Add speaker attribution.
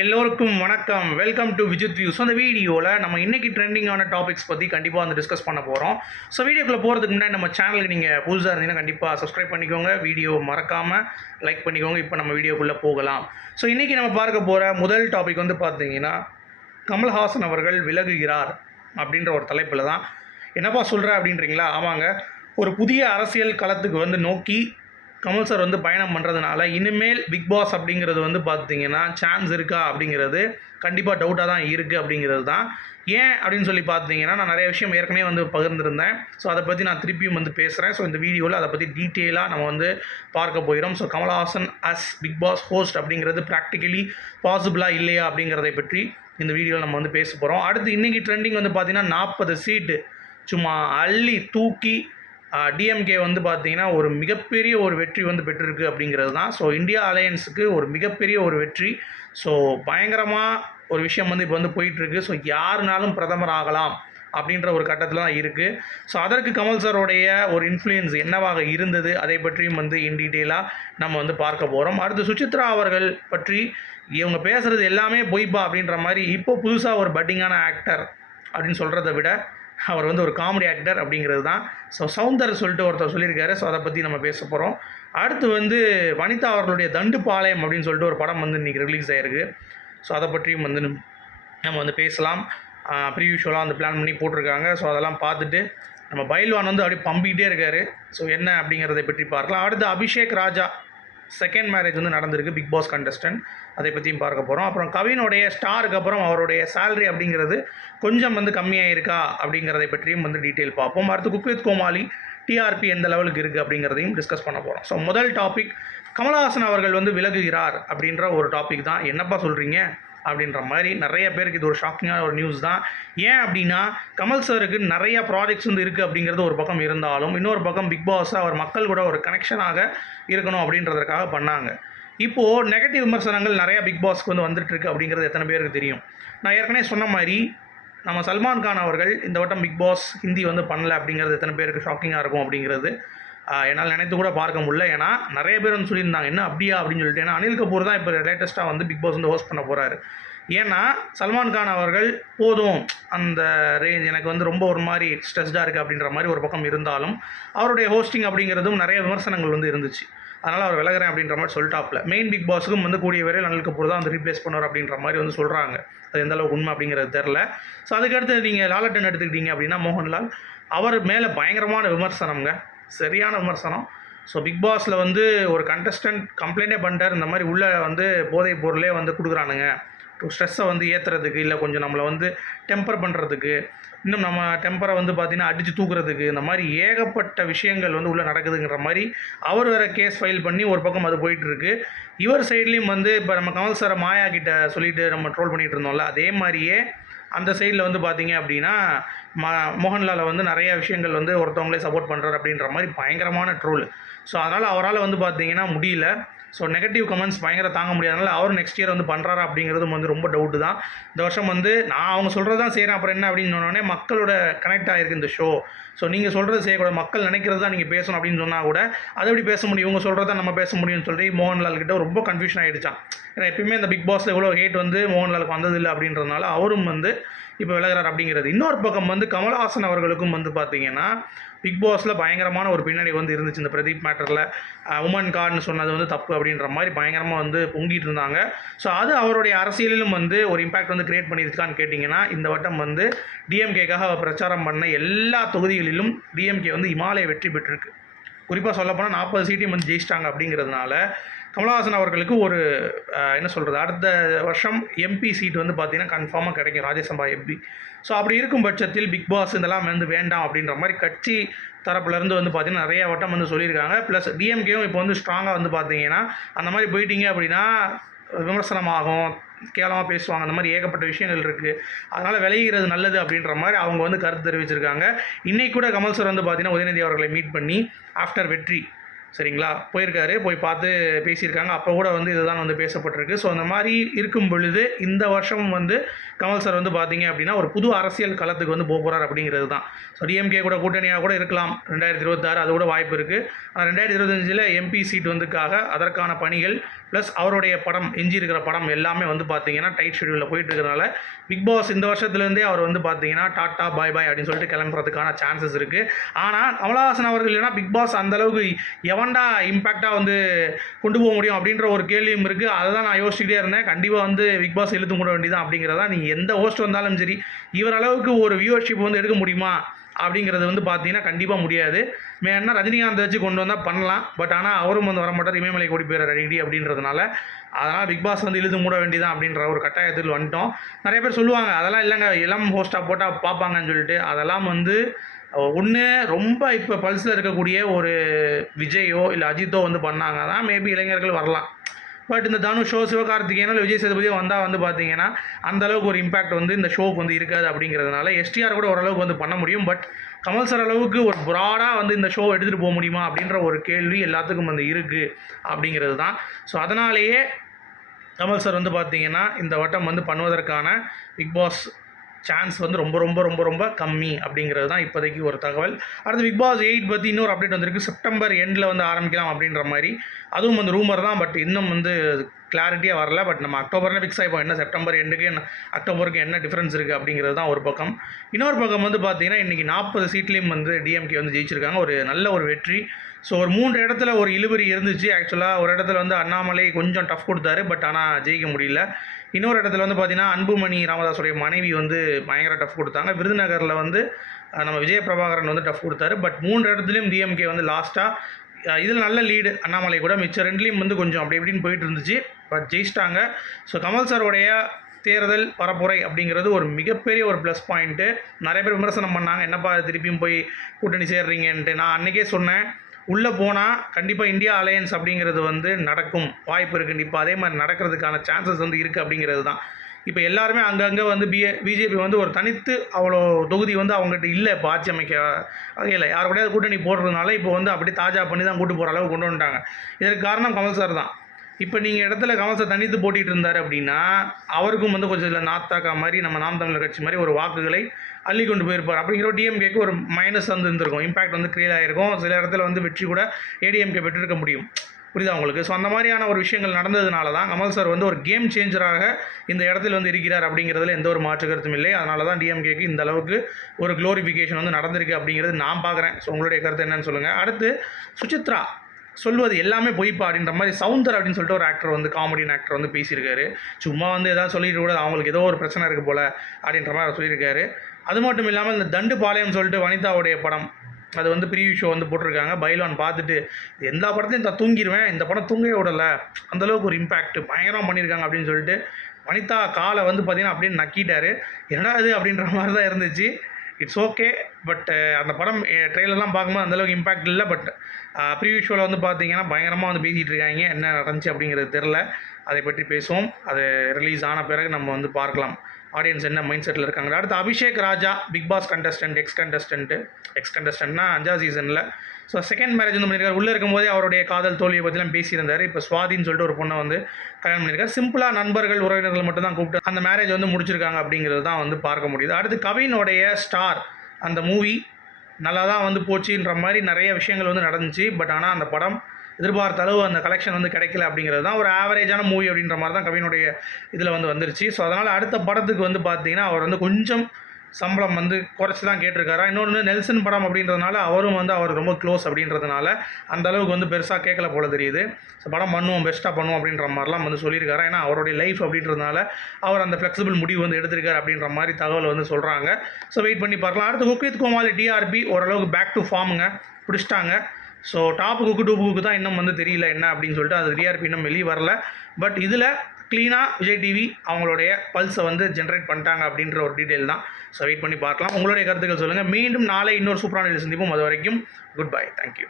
Speaker 1: எல்லோருக்கும் வணக்கம். Welcome to Vijith views அந்த வீடியோவில் நம்ம இன்றைக்கி ட்ரெண்டிங்கான டாபிக்ஸ் பற்றி கண்டிப்பாக வந்து டிஸ்கஸ் பண்ண போகிறோம் ஸோ வீடியோக்குள்ளே போகிறதுக்கு முன்னாடி நம்ம சேனலுக்கு நீங்கள் புதுசாக இருந்தீங்கன்னா கண்டிப்பாக சப்ஸ்கிரைப் பண்ணிக்கோங்க. வீடியோ மறக்காமல் லைக் பண்ணிக்கோங்க. இப்போ நம்ம வீடியோக்குள்ளே போகலாம். ஸோ இன்றைக்கி நம்ம பார்க்க போகிற முதல் டாபிக் வந்து பார்த்தீங்கன்னா கமல்ஹாசன் அவர்கள் விலகுகிறார் அப்படின்ற ஒரு தலைப்பில் தான் என்னப்பா சொல்கிற அப்படின்றீங்களா? ஆமாங்க. ஒரு புதிய அரசியல் களத்துக்கு வந்து நோக்கி கமல் சார் வந்து பயணம் பண்ணுறதுனால இனிமேல் பிக் பாஸ் அப்படிங்கிறது வந்து பார்த்தீங்கன்னா சான்ஸ் இருக்கா அப்படிங்கிறது கண்டிப்பாக டவுட்டாக தான் இருக்குது அப்படிங்கிறது தான். ஏன் அப்படின்னு சொல்லி பார்த்தீங்கன்னா நான் நிறைய விஷயம் ஏற்கனவே வந்து பகிர்ந்திருந்தேன். ஸோ அதை பற்றி நான் திருப்பியும் வந்து பேசுகிறேன் ஸோ இந்த வீடியோவில் அதை பற்றி டீட்டெயிலாக நம்ம வந்து பார்க்க போயிடும் so Kamal Haasan as Bigg Boss host அப்படிங்கிறது ப்ராக்டிக்கலி பாசிபிளாக இல்லையா அப்படிங்கிறதை பற்றி இந்த வீடியோவில் நம்ம வந்து பேச போகிறோம் அடுத்து இன்றைக்கி ட்ரெண்டிங் வந்து பார்த்திங்கன்னா நாற்பது சீட்டு சும்மா அள்ளி தூக்கி டிஎம்கே வந்து பார்த்திங்கன்னா ஒரு மிகப்பெரிய ஒரு வெற்றி வந்து பெற்றிருக்கு அப்படிங்கிறது தான். ஸோ இந்தியா அலையன்ஸுக்கு ஒரு மிகப்பெரிய ஒரு வெற்றி. ஸோ பயங்கரமாக ஒரு விஷயம் வந்து இப்போ வந்து போயிட்டுருக்கு. ஸோ யாருனாலும் பிரதமர் ஆகலாம் அப்படின்ற ஒரு கட்டத்தில் தான் இருக்குது ஸோ அதற்கு கமல் சாரோடைய ஒரு இன்ஃப்ளூயன்ஸ் என்னவாக இருந்தது? அதை பற்றியும் வந்து இன் டீட்டெயிலாக நம்ம வந்து பார்க்க போகிறோம் அடுத்து சுசித்ரா அவர்கள் பற்றி இவங்க பேசுகிறது எல்லாமே பொய்ப்பா அப்படின்ற மாதிரி இப்போ புதுசாக ஒரு பட்டிங்கான ஆக்டர் அப்படின்னு சொல்கிறத விட அவர் வந்து ஒரு காமெடி ஆக்டர் அப்படிங்கிறது தான். ஸோ சவுந்தர் சொல்லிட்டு ஒருத்தர் சொல்லியிருக்காரு. ஸோ அதை பற்றி நம்ம பேச போகிறோம் அடுத்து வந்து வனிதா அவர்களுடைய தண்டுபாளையம் அப்படின்னு சொல்லிட்டு ஒரு படம் வந்து இன்றைக்கி ரிலீஸ் ஆகிருக்கு ஸோ அதை பற்றியும் வந்து நம்ம வந்து பேசலாம். ப்ரீவியூ ஷோலாம் வந்து பிளான் பண்ணி போட்டிருக்காங்க. ஸோ அதெல்லாம் பார்த்துட்டு நம்ம பைல்வான் வந்து அப்படியே பம்பிக்கிட்டே இருக்காரு. ஸோ என்ன அப்படிங்கிறதை பற்றி பார்க்கலாம். அடுத்து அபிஷேக் ராஜா செகண்ட் மேரேஜ் வந்து நடந்திருக்கு. பிக் பாஸ் கண்டஸ்டன்ட் அதை பற்றியும் பார்க்க போகிறோம் அப்புறம் கவினுடைய ஸ்டாருக்கு அப்புறம் அவருடைய சேலரி அப்படிங்கிறது கொஞ்சம் வந்து கம்மியாக இருக்கா அப்படிங்கிறதை பற்றியும் வந்து டீட்டெயில் பார்ப்போம். அடுத்து குக்வித் கோமாளி டிஆர்பி எந்த லெவலுக்கு இருக்குது அப்படிங்கிறதையும் டிஸ்கஸ் பண்ண போகிறோம் ஸோ முதல் டாபிக் கமலஹாசன் அவர்கள் வந்து விலகுகிறார் அப்படின்ற ஒரு டாபிக் தான். என்னப்பா சொல்கிறீங்க அப்படின்ற மாதிரி நிறைய பேருக்கு இது ஒரு ஷாக்கிங்கான ஒரு நியூஸ் தான். ஏன் அப்படின்னா கமல் சாருக்கு நிறைய ப்ராஜெக்ட்ஸ் வந்து இருக்குது அப்படிங்கிறது ஒரு பக்கம் இருந்தாலும் இன்னொரு பக்கம் பிக் பாஸ் அவர் மக்கள் கூட ஒரு கனெக்ஷனாக இருக்கணும் அப்படின்றதுக்காக பண்ணாங்க. இப்போது நெகட்டிவ் விமர்சனங்கள் நிறையா பிக் பாஸ்க்கு வந்து வந்துட்டுருக்கு அப்படிங்கிறது எத்தனை பேருக்கு தெரியும்? நான் ஏற்கனவே சொன்ன மாதிரி நம்ம சல்மான் கான் அவர்கள் இந்த வட்டம் பிக் பாஸ் ஹிந்தி வந்து பண்ணலை அப்படிங்கிறது எத்தனை பேருக்கு ஷாக்கிங்காக இருக்கும் அப்படிங்கிறது என்னால் நினைத்து கூட பார்க்க முடியல. ஏன்னா நிறைய பேர் வந்து சொல்லியிருந்தாங்க என்ன அப்படியா? அப்படின்னு சொல்லிட்டு. ஏன்னா அனில் கபூர் தான் இப்போ லேட்டஸ்ட்டாக வந்து பிக் பாஸ் வந்து ஹோஸ்ட் பண்ண போகிறாரு ஏன்னா சல்மான் கான் அவர்கள் போதும் அந்த ரேஞ்ச் எனக்கு வந்து ரொம்ப ஒரு மாதிரி ஸ்ட்ரெஸ்டாக இருக்குது அப்படின்ற மாதிரி ஒரு பக்கம் இருந்தாலும் அவருடைய ஹோஸ்டிங் அப்படிங்கிறதும் நிறைய விமர்சனங்கள் வந்து இருந்துச்சு. அதனால் அவர் விலகிறேன் அப்படின்ற மாதிரி சொல்லிட்டாப்ல மெயின் பிக் பாஸுக்கும் வந்து கூடிய வரையில் அனில் கபூர் தான் வந்து ரீப்ளேஸ் பண்ணுவார் அப்படின்ற மாதிரி வந்து சொல்கிறாங்க அது எந்த அளவுக்கு உண்மை அப்படிங்கிறது தெரில ஸோ அதுக்கடுத்து நீங்கள் லாலட்டன் எடுத்துக்கிட்டீங்க அப்படின்னா மோகன்லால். அவர் மேலே பயங்கரமான விமர்சனம்ங்க. சரியான விமர்சனம். ஸோ பிக் பாஸில் வந்து ஒரு கண்டஸ்டன்ட் கம்ப்ளைண்டே பண்ணிட்டார். இந்த மாதிரி உள்ளே வந்து போதைப் பொருளே வந்து கொடுக்குறானுங்க. ஸ்ட்ரெஸ்ஸை வந்து ஏற்றுறதுக்கு இல்லை கொஞ்சம் நம்மளை வந்து டெம்பர் பண்ணுறதுக்கு இன்னும் நம்ம டெம்பரை வந்து பார்த்திங்கன்னா அடித்து தூக்குறதுக்கு இந்த மாதிரி ஏகப்பட்ட விஷயங்கள் வந்து உள்ளே நடக்குதுங்கிற மாதிரி அவர் வேறு கேஸ் ஃபைல் பண்ணி ஒரு பக்கம் அது போயிட்டுருக்கு. இவர் சைட்லேயும் வந்து இப்போ நம்ம கமல் சாரை மாயா கிட்ட சொல்லிட்டு நம்ம ட்ரோல் பண்ணிகிட்டு இருந்தோம்ல அதே மாதிரியே அந்த சைடில் வந்து பார்த்தீங்க அப்படின்னா ம மோகன்லாலை வந்து நிறையா விஷயங்கள் வந்து ஒருத்தவங்களே சப்போர்ட் பண்ணுறாரு அப்படின்ற மாதிரி பயங்கரமான ட்ரோல் ஸோ அதனால் அவரால் வந்து பார்த்தீங்கன்னா முடியல. ஸோ நெகட்டிவ் கமெண்ட்ஸ் பயங்கர தாங்க முடியாதனால அவர் நெக்ஸ்ட் இயர் வந்து பண்ணுறாரா அப்படிங்கிறதும் வந்து ரொம்ப டவுட்டு தான். இந்த வருஷம் வந்து நான் அவங்க சொல்கிறது தான் செய்கிறேன் அப்புறம் என்ன அப்படின்னு சொன்னோடனே மக்களோட கனெக்ட் ஆகிருக்கு இந்த ஷோ ஸோ நீங்கள் சொல்கிறது செய்யக்கூடாது. மக்கள் நினைக்கிறது தான் நீங்கள் பேசணும் அப்படின்னு சொன்னால் கூட அதை எப்படி பேச முடியும்? இவங்க சொல்கிறத நம்ம பேச முடியும்னு சொல்லி மோகன்லால் கிட்ட ரொம்ப கன்ஃபியூஷன் ஆகிடுச்சான் ஏன்னா எப்பயுமே இந்த பிக் பாஸில் இவ்வளோ ஹேட் வந்து மோகன்லாலுக்கு வந்ததில்லை அப்படின்றதுனால அவரும் வந்து இப்போ விலகிறார் அப்படிங்கிறது. இன்னொரு பக்கம் வந்து கமல்ஹாசன் அவர்களுக்கும் வந்து பார்த்தீங்கன்னா பிக் பாஸில் பயங்கரமான ஒரு பின்னணி வந்து இருந்துச்சு இந்த பிரதீப் மேட்டரில் உமன் கார்டுன்னு சொன்னது வந்து தப்பு அப்படின்ற மாதிரி பயங்கரமாக வந்து பொங்கிட்டு இருந்தாங்க. ஸோ அது அவருடைய அரசியலிலும் வந்து ஒரு இம்பாக்ட் வந்து கிரியேட் பண்ணியிருக்கான்னு கேட்டிங்கன்னா இந்த வட்டம் வந்து டிஎம்கேக்காக பிரச்சாரம் பண்ண எல்லா தொகுதிகளிலும் டிஎம்கே வந்து இமாலய வெற்றி பெற்றிருக்கு. குறிப்பாக சொல்லப்போனால் நாற்பது சீட்டையும் வந்து ஜெயிச்சிட்டாங்க அப்படிங்கிறதுனால கமலஹாசன் அவர்களுக்கு ஒரு என்ன சொல்கிறது அடுத்த வருஷம் எம்பி சீட் வந்து பார்த்திங்கன்னா கன்ஃபார்மாக கிடைக்கும் ராஜ்யசபா எம்பி ஸோ அப்படி இருக்கும் பட்சத்தில் பிக் பாஸ் இதெல்லாம் வந்து வேண்டாம் அப்படின்ற மாதிரி கட்சி தரப்புலேருந்து வந்து பார்த்தீங்கன்னா நிறைய வட்டம் வந்து சொல்லியிருக்காங்க. ப்ளஸ் டிஎம்கேவும் இப்போ வந்து ஸ்ட்ராங்காக வந்து பார்த்தீங்கன்னா அந்த மாதிரி போயிட்டீங்க அப்படின்னா விமர்சனமாகும் கேவலமாக பேசுவாங்க அந்த மாதிரி ஏகப்பட்ட விஷயங்கள் இருக்குது அதனால் விளைகிறது நல்லது அப்படின்ற மாதிரி அவங்க வந்து கருத்து தெரிவிச்சிருக்காங்க. இன்றைக்கூட கமல் சார் வந்து பார்த்தீங்கன்னா உதயநிதி அவர்களை மீட் பண்ணி ஆஃப்டர் வெற்றி சரிங்களா? போயிருக்காரு போய் பார்த்து பேசியிருக்காங்க. அப்போ கூட வந்து இதுதான் வந்து பேசப்பட்டிருக்கு. ஸோ அந்த மாதிரி இருக்கும் பொழுது இந்த வருஷம் வந்து கமல் சார் வந்து பார்த்தீங்க அப்படின்னா ஒரு புது அரசியல் களத்துக்கு வந்து போக போகிறார் அப்படிங்கிறது தான். ஸோ டிஎம்கே கூட கூட்டணியாக கூட இருக்கலாம். ரெண்டாயிரத்தி இருபத்தாறு அது கூட வாய்ப்பு இருக்குது ஆனால் ரெண்டாயிரத்தி இருபத்தஞ்சில் எம்பி சீட் வந்துக்காக அதற்கான பணிகள் ப்ளஸ் அவருடைய படம் எஞ்சி இருக்கிற படம் எல்லாமே வந்து பார்த்தீங்கன்னா டைட் ஷெடியூலில் போயிட்டு இருக்கிறனால பிக் பாஸ் இந்த வருஷத்துலேருந்தே அவர் வந்து பார்த்தீங்கன்னா டாட்டா பாய் பாய் அப்படின்னு சொல்லிட்டு கிளம்புறதுக்கான சான்சஸ் இருக்குது ஆனால் கமலஹாசன் அவர்கள் இல்லைனா பிக் பாஸ் அந்தளவுக்கு எவன்டா இம்பேக்டாக வந்து கொண்டு போக முடியும் அப்படின்ற ஒரு கேள்வியும் இருக்குது அதை தான் நான் யோசிச்சுக்கிட்டே இருந்தேன். கண்டிப்பாக வந்து பிக் பாஸ் இழுத்து மூட வேண்டியதான் அப்படிங்கிறதா. நீங்கள் எந்த ஹோஸ்ட் வந்தாலும் சரி இவர் அளவுக்கு ஒரு வியூவர்ஷிப் வந்து எடுக்க முடியுமா அப்படிங்கிறது வந்து பார்த்தீங்கன்னா கண்டிப்பாக முடியாது. வேணா ரஜினிகாந்த் வச்சு கொண்டு வந்தால் பண்ணலாம். பட் ஆனால் அவரும் வந்து வரமாட்டார். இமயமலை கோடி போயிடற அடிக்கடி அப்படின்றதுனால. அதனால் பிக் பாஸ் வந்து இழுத்து மூட வேண்டியதான் அப்படின்ற ஒரு கட்டாயத்தில் வந்துட்டோம். நிறைய பேர் சொல்லுவாங்க அதெல்லாம் இல்லைங்க. இளம் ஹோஸ்ட்டாக போட்டால் பார்ப்பாங்கன்னு சொல்லிட்டு. அதெல்லாம் வந்து ஒன்று ரொம்ப இப்போ பல்ஸில் இருக்கக்கூடிய ஒரு விஜயோ இல்லை அஜித்தோ வந்து பண்ணாங்க தான் மேபி இளைஞர்கள் வரலாம். பட் இந்த தனுஷோ சிவகார்த்திகேயனோ இல்லை விஜய் சேதுபதியோ வந்தால் வந்து பார்த்தீங்கன்னா அந்த அளவுக்கு ஒரு இம்பாக்ட் வந்து இந்த ஷோக்கு வந்து இருக்காது அப்படிங்கிறதுனால எஸ்டிஆர் கூட ஓரளவுக்கு வந்து பண்ண முடியும். பட் கமல் சார் அளவுக்கு ஒரு ப்ராடாக வந்து இந்த ஷோ எடுத்துகிட்டு போக முடியுமா அப்படின்ற ஒரு கேள்வி எல்லாத்துக்கும் வந்து இருக்குது அப்படிங்கிறது தான் ஸோ அதனாலேயே கமல் சார் வந்து பார்த்தீங்கன்னா இந்த வட்டம் வந்து பண்ணுவதற்கான பிக் பாஸ் சான்ஸ் வந்து ரொம்ப ரொம்ப ரொம்ப ரொம்ப கம்மி அப்படிங்கிறது தான் இப்போதைக்கு ஒரு தகவல். அடுத்து பிக் பாஸ் எயிட் பற்றி இன்னொரு அப்டேட் வந்திருக்கு. செப்டம்பர் எண்டில் வந்து ஆரம்பிக்கலாம் அப்படின்ற மாதிரி. அதுவும் வந்து ரூமர் தான் பட் இன்னும் வந்து கிளாரிட்டியாக வரல. பட் நம்ம அக்டோபரில் ஃபிக்ஸ் ஆகிப்போம் என்ன செப்டம்பர் எண்டுக்கு என்ன அக்டோபருக்கு என்ன டிஃப்ரென்ஸ் இருக்குது அப்படிங்கிறது தான் ஒரு பக்கம். இன்னொரு பக்கம் வந்து பார்த்தீங்கன்னா இன்றைக்கி நாற்பது சீட்லேயும் வந்து டிஎம்கே வந்து ஜெயிச்சிருக்காங்க. ஒரு நல்ல ஒரு வெற்றி. ஸோ ஒரு மூன்று இடத்துல ஒரு இழுபறி இருந்துச்சு. ஆக்சுவலாக ஒரு இடத்துல வந்து அண்ணாமலை கொஞ்சம் டஃப் கொடுத்தாரு பட் ஆனால் ஜெயிக்க முடியல. இன்னொரு இடத்துல வந்து பார்த்தீங்கன்னா அன்புமணி ராமதாஸுடைய மனைவி வந்து பயங்கர டஃப் கொடுத்தாங்க. விருதுநகரில் வந்து நம்ம விஜய பிரபாகரன் வந்து டஃப் கொடுத்தாரு. பட் மூன்று இடத்துலையும் டிஎம்கே வந்து லாஸ்ட்டாக இதில் நல்ல லீடு அண்ணாமலை கூட மிச்சம் ரெண்டுலேயும் வந்து கொஞ்சம் அப்படி இப்படின்னு போயிட்டு இருந்துச்சு. பட் ஜெயிச்சிட்டாங்க. ஸோ கமல் சாருடைய தேர்தல் பரப்புரை அப்படிங்கிறது ஒரு மிகப்பெரிய ஒரு ப்ளஸ் பாயிண்ட்டு நிறைய பேர் விமர்சனம் பண்ணாங்க. என்னப்பா திருப்பியும் போய் கூட்டணி சேர்றீங்கன்ட்டு. நான் அன்றைக்கே சொன்னேன். உள்ளே போனால் கண்டிப்பாக இந்தியா அலையன்ஸ் அப்படிங்கிறது வந்து நடக்கும். வாய்ப்பு இருக்குது இப்போ அதே மாதிரி நடக்கிறதுக்கான சான்சஸ் வந்து இருக்குது அப்படிங்கிறது தான். இப்போ எல்லாருமே அங்கங்கே வந்து பிஏ பிஜேபி வந்து ஒரு தனித்து அவ்வளோ தொகுதி வந்து அவங்ககிட்ட இல்லை. இப்போ ஆட்சி அமைக்க வகையில். யார் கூடயாவது கூட்டணி போடுறதுனால இப்போ வந்து அப்படி தாஜா பண்ணி தான் கூட்டு போகிற அளவுக்கு கொண்டு வந்துட்டாங்க. இதற்கு காரணம் கமல் சார் தான். இப்போ நீங்கள் இடத்துல கமல் சார் தனித்து போட்டிகிட்டு இருந்தார் அப்படின்னா அவருக்கும் வந்து கொஞ்சம் இல்லை நாத்தாக்கா மாதிரி நம்ம நாம் தமிழர் கட்சி மாதிரி ஒரு வாக்குகளை அள்ளி கொண்டு போயிருப்பார். அப்படிங்கிற டிஎம்கேக்கு ஒரு மைனஸ் வந்து இருந்திருக்கும். இம்பாக்ட் வந்து கிரியேட் ஆகிருக்கும் சில இடத்துல வந்து வெற்றி கூட ஏடிஎம்கே பெற்றிருக்க முடியும். புரியுதா உங்களுக்கு? ஸோ அந்த மாதிரியான ஒரு விஷயங்கள் நடந்ததுனால தான் கமல் சார் வந்து ஒரு கேம் சேஞ்சராக இந்த இடத்துல வந்து இருக்கிறார் அப்படிங்கிறதுல எந்த ஒரு மாற்று கருத்தும் இல்லை. அதனால தான் டிஎம்கேக்கு இந்த அளவுக்கு ஒரு க்ளோரிஃபிகேஷன் வந்து நடந்திருக்கு அப்படிங்கிறது நான் பார்க்குறேன். ஸோ உங்களுடைய கருத்து என்னன்னு சொல்லுங்கள் அடுத்து சுசித்ரா சொல்வது எல்லாமே பொய்ப்பா அப்படின்ற மாதிரி சவுந்தர் அப்படின்னு சொல்லிட்டு ஒரு ஆக்டர் வந்து காமெடியன் ஆக்டர் வந்து பேசியிருக்காரு. சும்மா வந்து எதாவது சொல்லிட்டு கூட அவங்களுக்கு ஏதோ ஒரு பிரச்சனை இருக்குது போல் அப்படின்ற மாதிரி அவர் சொல்லியிருக்காரு. அது மட்டும் இல்லாமல் இந்த தண்டு பாளையம் சொல்லிட்டு வனிதாவுடைய படம். அது வந்து ப்ரீவியூ ஷோ வந்து போட்டிருக்காங்க. பைலான் பார்த்துட்டு எல்லா படத்தையும் நான் தூங்கிடுவேன் இந்த படம் தூங்கவே விடலை. அந்தளவுக்கு ஒரு இம்பேக்ட் பயங்கரமாக பண்ணியிருக்காங்க. அப்படின்னு சொல்லிட்டு வனிதா காலை வந்து பார்த்திங்கன்னா அப்படியே நக்கிட்டார். என்னடா அது அப்படின்ற மாதிரி தான் இருந்துச்சு. இட்ஸ் ஓகே பட் அந்த படம் ட்ரெயிலெலாம் பார்க்கும்போது அந்தளவுக்கு இம்பேக்ட் இல்லை. பட் ப்ரீவியூ ஷோவில் வந்து பார்த்தீங்கன்னா பயங்கரமாக வந்து பேசிகிட்டு இருக்காங்க. என்ன நடந்துச்சு அப்படிங்கிறது தெரில அதை பற்றி பேசுவோம். அது ரிலீஸ் ஆன பிறகு நம்ம வந்து பார்க்கலாம். ஆடியன்ஸ் என்ன மைண்ட் செட்டில் இருக்காங்க அடுத்து Abhishek Raja Bigg Boss contestant ex contestant ex கண்டஸ்டன்ட்னா அஞ்சாவது சீசனில் ஸோ செகண்ட் மேரேஜ் வந்து பண்ணியிருக்காரு உள்ளே இருக்கும்போதே அவருடைய காதல் தோல்வியை பற்றிலாம் பேசியிருந்தார். இப்போ சுவாதின்னு சொல்லிட்டு ஒரு பொண்ணை வந்து கல்யாணம் பண்ணியிருக்காரு. சிம்பிளாக நண்பர்கள் உறவினர்கள் மட்டும் தான் கூப்பிட்டு அந்த மேரேஜ் வந்து முடிச்சிருக்காங்க அப்படிங்கிறது தான் வந்து பார்க்க முடியுது. அடுத்து கவினுடைய ஸ்டார் அந்த மூவி நல்லா தான் வந்து போச்சுன்ற மாதிரி நிறைய விஷயங்கள் வந்து நடந்துச்சு. பட் ஆனால் அந்த படம் எதிர்பார்த்த அளவு அந்த கலெக்ஷன் வந்து கிடைக்கல அப்படிங்கிறது தான் ஒரு ஆவரேஜான மூவி அப்படின்ற மாதிரி தான் கவினுடைய இதில் வந்து வந்துருச்சு. ஸோ அதனால் அடுத்த படத்துக்கு வந்து பார்த்தீங்கன்னா அவர் வந்து கொஞ்சம் சம்பளம் வந்து குறைச்சி தான் கேட்டிருக்காரா? இன்னொன்று நெல்சன் படம் அப்படின்றதுனால அவரும் வந்து அவர் ரொம்ப க்ளோஸ் அப்படின்றதுனால அந்த அளவுக்கு வந்து பெருசாக கேட்கல போல தெரியுது. ஸோ படம் பண்ணுவோம் பெஸ்ட்டாக பண்ணுவோம் அப்படின்ற மாதிரிலாம் வந்து சொல்லியிருக்காரு? ஏன்னா அவருடைய லைஃப் அப்படின்றதுனால அவர் அந்த ஃப்ளெக்சிபிள் முடிவு வந்து எடுத்திருக்காரு அப்படின்ற மாதிரி தகவல் வந்து சொல்கிறாங்க ஸோ வெயிட் பண்ணி பார்க்கலாம். அடுத்து குக்வித் கோமாலி டிஆர்பி ஓரளவுக்கு பேக் டு ஃபார்முங்க பிடிச்சிட்டாங்க. So top cook dupe cook தான் இன்னும் வந்து தெரியல என்ன அப்படின்னு சொல்லிட்டு அது டிஆர்பி இன்னும் வெளியே வரல. பட் இதில் க்ளீனாக விஜய் டிவி அவங்களுடைய பல்ஸை வந்து ஜென்ரேட் பண்ணிட்டாங்க அப்படின்ற ஒரு டீட்டெயில் தான். ஸோ வெயிட் பண்ணி பார்க்கலாம். உங்களுடைய கருத்துக்கள் சொல்லுங்கள் மீண்டும் நாளை இன்னொரு சூப்பரான சந்திப்போம். அது வரைக்கும் குட் பை தேங்க்யூ